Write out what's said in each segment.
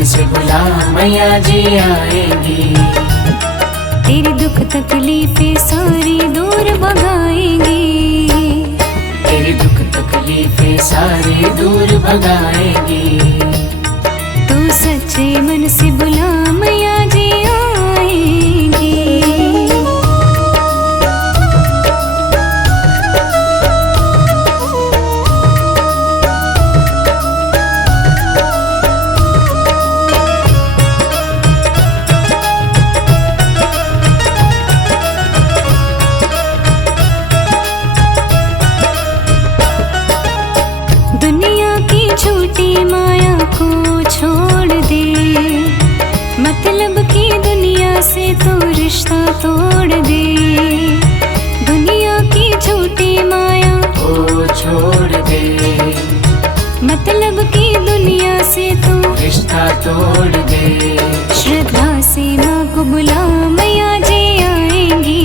मन से बुला मैया जी आएंगी। तेरी दुख तकलीफें सारी दूर भगाएंगी। तेरी दुख तकलीफें सारी दूर भगाएंगी। तू सच्चे मन से बुला मैया जी आएंगी। दुनिया की झूठी माया को छोड़ दे, मतलब की दुनिया से तो रिश्ता तोड़ दे। दुनिया की झूठी माया को छोड़ दे, मतलब की दुनिया से तो रिश्ता तोड़ दे। श्रद्धा से माँ को बुला मैया जी आएंगी।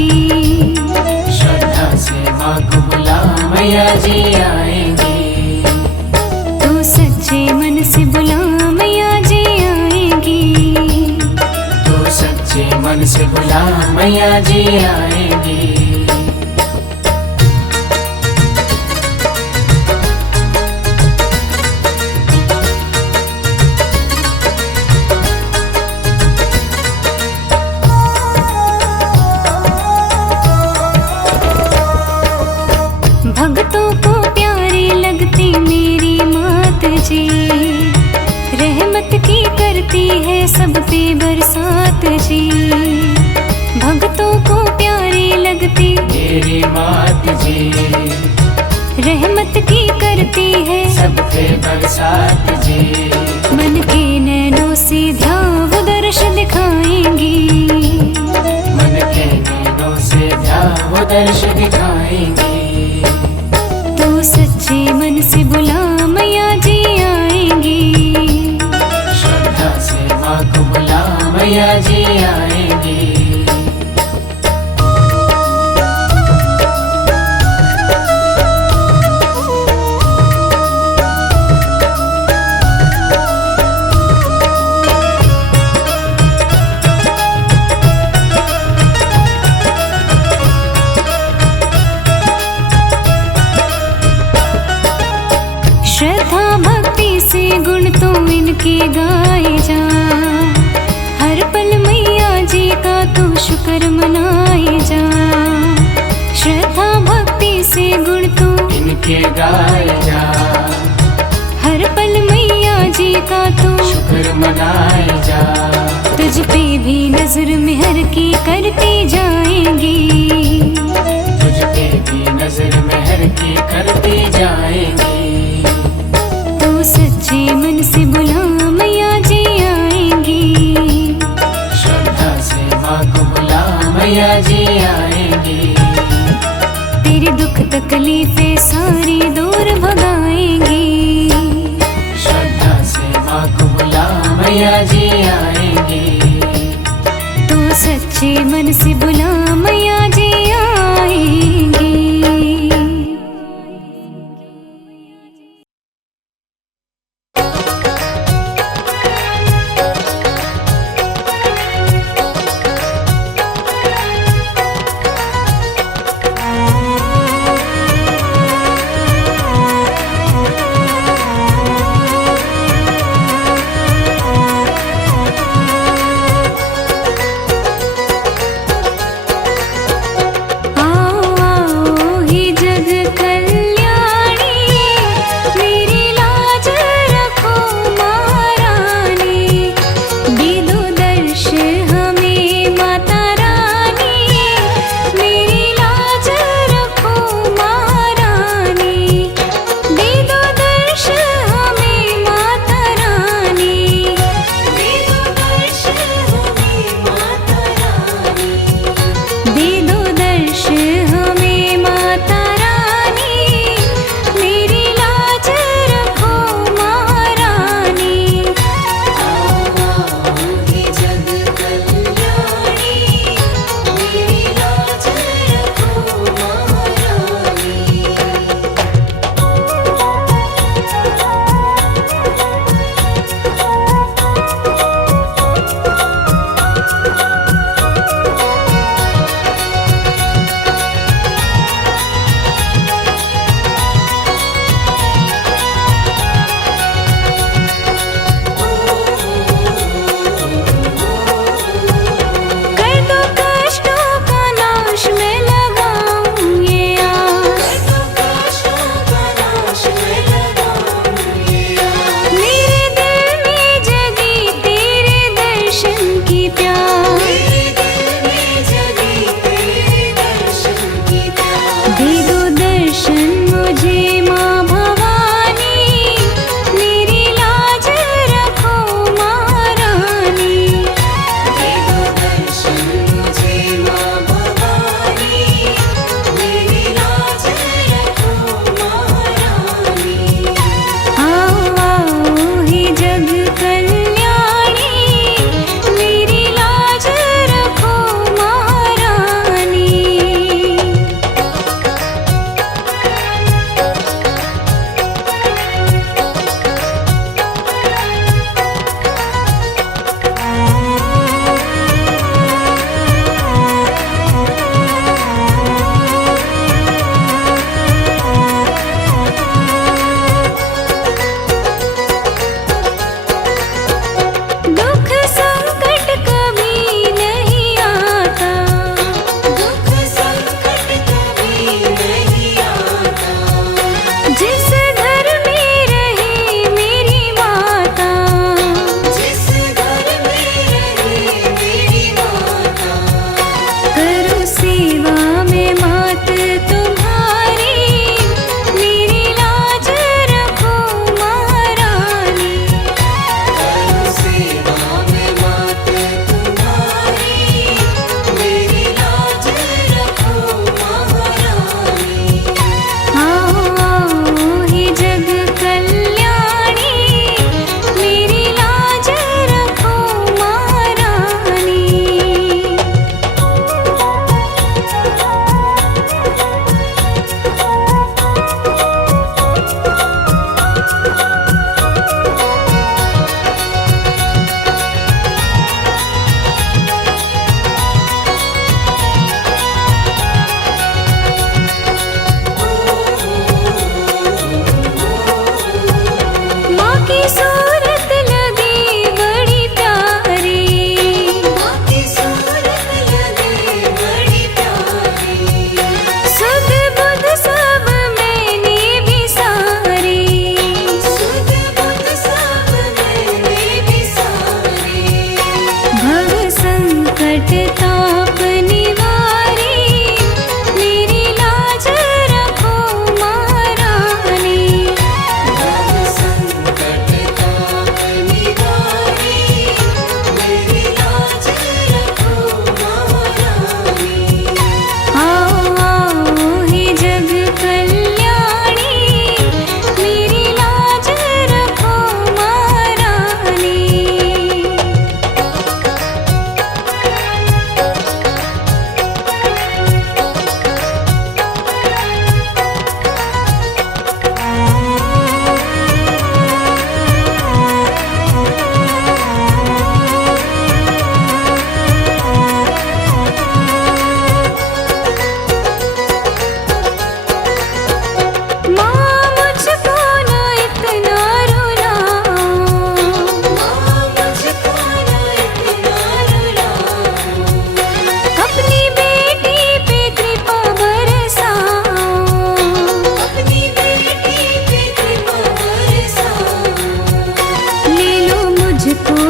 श्रद्धा से माँ को बुला मैया जी आएंगी। तू सच्चे मन से बुला मैया जी आएंगी। तो सच्चे मन से बुला मैया जी आएंगी। भक्तों को प्यारी लगती मेरी मात जी, रहमत की करती है सब पे बरसात जी। भक्तों को प्यारी लगती मेरी मात जी, रहमत की करती है सब पे बरसात जी। मन के नैनों से ध्याव दर्श दिखाएंगी। मन के नैनों से ध्याव दर्श दिखाएंगी। तू सच्चे मन से बुला मैया जी आएंगी। श्रद्धा से माँ को बुला मैया जी आएंगी। श्रद्धा भक्ति से गुण तो इनके गाए जा, हर पल मैया जी का तू शुक्र मनाए जा। श्रद्धा भक्ति से गुण तो इनके गाए जा, हर पल मैया जी का तू शुक्र मनाए जा। तुझ पे भी नजर मेहर की करती जाएंगी। तुझ पे भी नजर मेहर की करती जाएंगी। तू सच्चे मन से बुला मैया जी आएंगी। श्रद्धा से माँ को बुला मैया जी आएंगी। तेरी दुख तकलीफें सारी दूर भगाएंगी। श्रद्धा से माँ को बुला मैया जी आएंगी। तू सच्चे मन से बुला मैया जी आएंगी।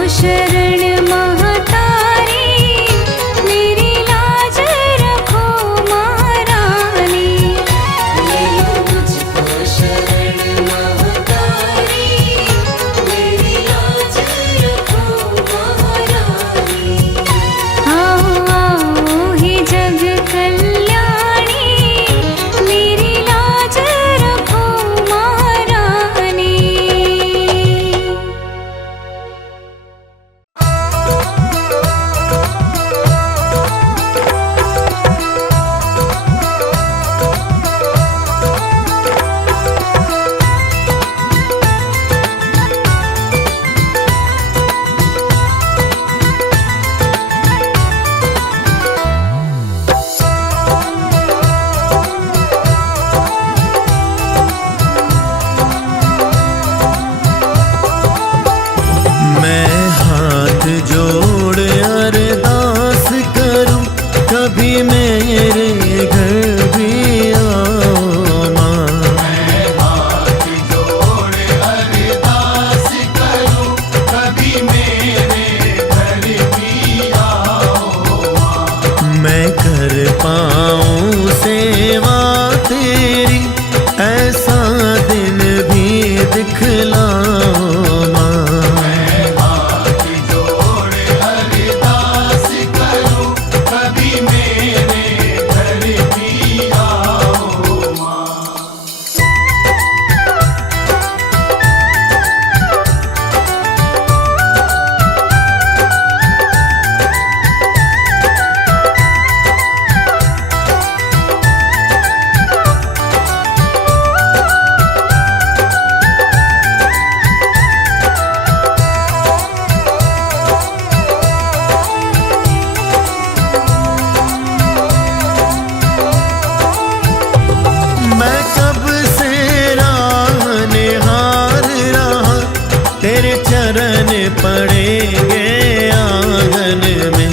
शरण महतारी, मेरी लाज रखो महारानी। ले लो मुझको शरण महतारी, मेरी लाज रखो महारानी। आओ आओ हे जग कल्याणी, मेरी लाज रखो महारानी। मैं हाथ जोड़ अरदास करूं, कभी मेरे घर भी आओ माँ। मैं हाथ जोड़ अरदास करूं, कभी मेरे घर भी आओ माँ। मैं कर पाऊं सेवा तेरी, ऐसा दिन भी दिखलाओ माँ। मैं हाथ जोड़ अरदास करूं, कभी मेरे घर भी आओ माँ। मैं कब से राह निहार रहा, तेरे चरण पड़ेंगे आंगन में।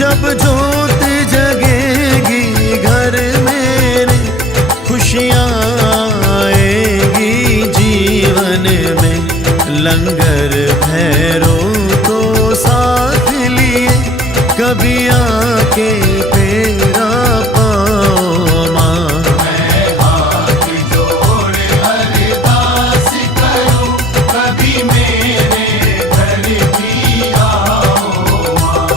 जब जोत जगेगी घर मेरे, खुशियाँ आएगी जीवन में। लंगर भैरो को साथ लिए, कभी आके फेरा पाओ माँ। मैं हाथ जोड़ अरदास करूं, कभी मेरे घर भी आओ माँ।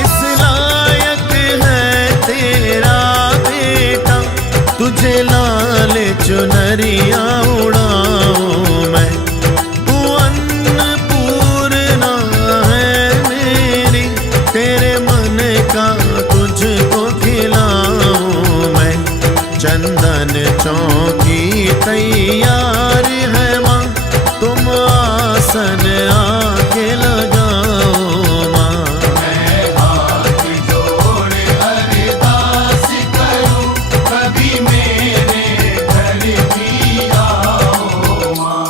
इस लायक है तेरा बेटा, तुझे लाल चुनरिया उड़ाऊं मैं। तू अन्नपूर्णा है मेरी, तेरे मन का तुझको खिलाऊं मैं। चंदन चौकी तैयार है माँ, तुम आसन आके लगाओ माँ। मैं हाथ जोड़ अरदास करूं, कभी मेरे घर भी आओ माँ।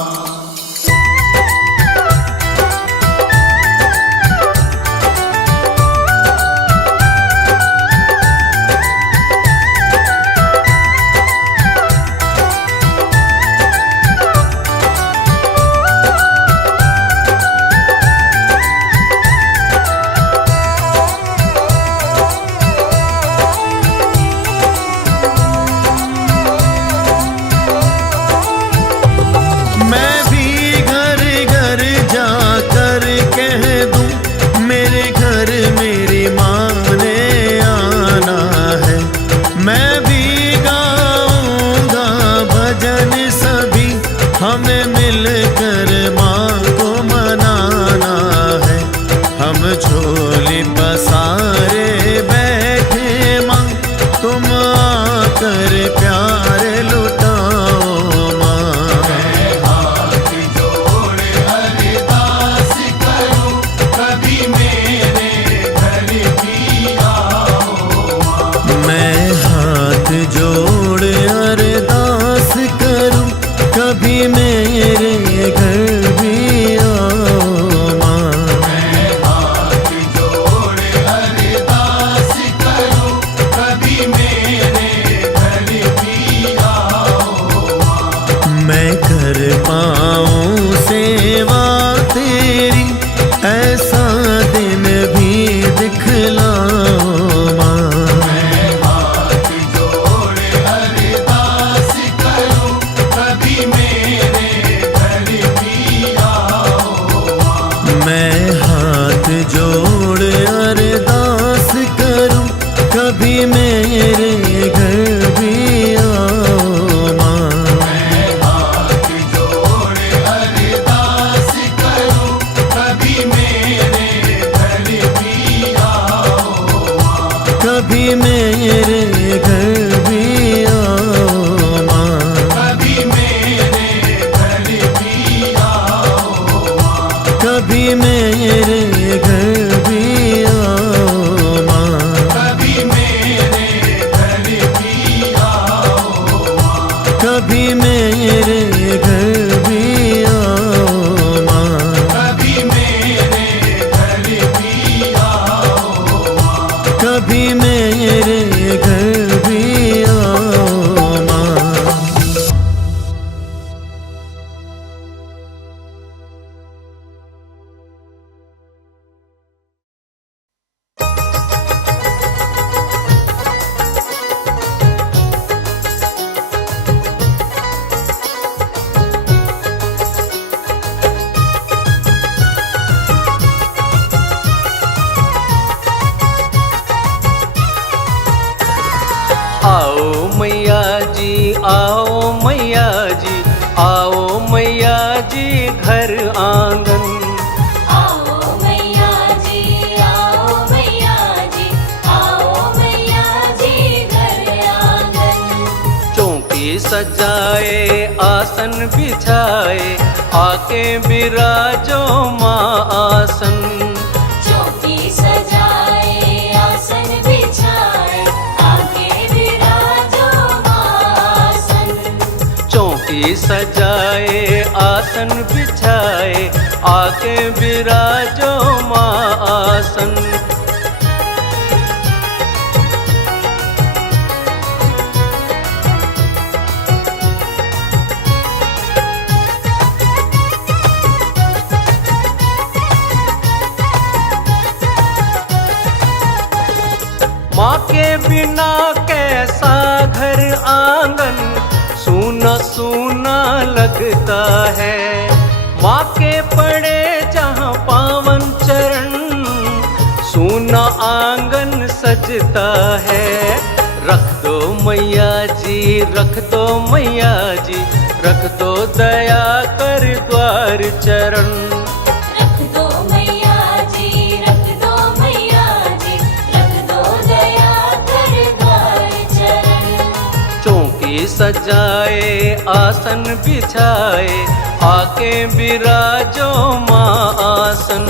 कभी मेरे घर भी आओ माँ, कभी मेरे घर भी आओ माँ, कभी मेरे घर भी आओ माँ, कभी मेरे घर भी आओ माँ, कभी मेरे घर भी आओ माँ। आओ मैया जी, आओ मैया जी, आओ मैया जी घर आंगन। आओ मैया जी, आओ मैया जी, आओ मैया जी घर आंगन। चौकी सजाए आसन बिछाए, आके बिराजो माँ आसन। चौकी सजाए आसन बिछाए, आके विराजो आसन। चौकी सजाए आसन बिछाए, आके बिराजो माँ आसन। माँ के बिना कैसा घर आंगन सूना सूना लगता है। माँ के पड़े जहाँ पावन चरण, सूना आंगन सजता है। रख दो मैया जी, रख दो मैया जी, रख दो दया कर द्वार चरण। रख दो मैया जी, रख दो मैया जी, रख दो दया कर द्वार चरण। चौकी सजाए आसन बिछाए, आके बिराजो माँ आसन।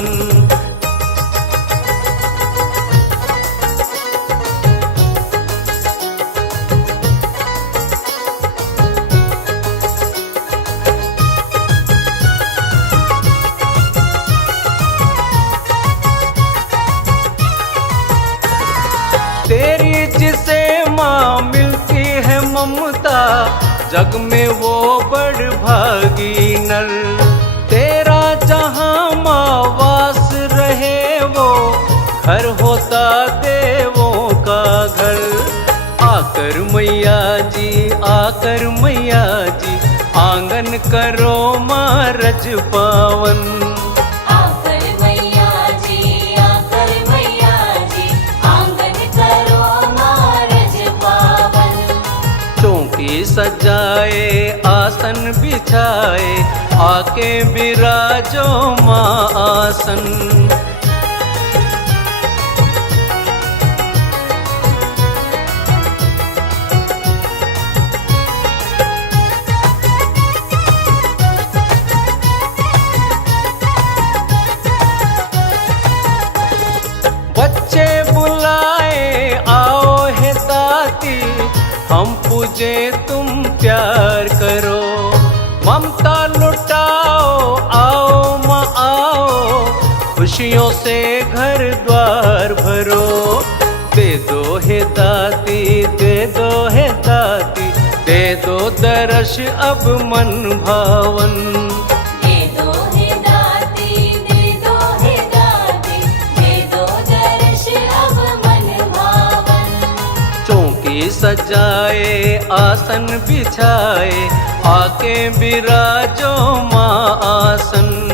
तेरी जिसे माँ मिलती है ममता, जग में वो बड़ भागी नर। तेरा जहाँ माँ वास रहे वो घर होता देवों का घर। आकर मैया जी, आकर मैया जी, आंगन करो माँ रज पावन। आकर मैया जी, आकर मैया जी, आंगन करो मारज पावन। चौकी सजाए आसन बिछाए, आके बिराजो माँ आसन। बच्चे बुलाए आओ है दाती, हम पूजे तुम प्यार करो। ममता लुटाओ आओ माँ आओ, खुशियों से घर द्वार भरो। दे दो है दाती, दे दो है दाती, दे दो दर्श अब मन भावन। दे दो है दाती, दे दो है दाती, दे दो दर्श अब मन भावन। चौकी सजाए आसन बिछाए, आके बिराजो माँ आसन।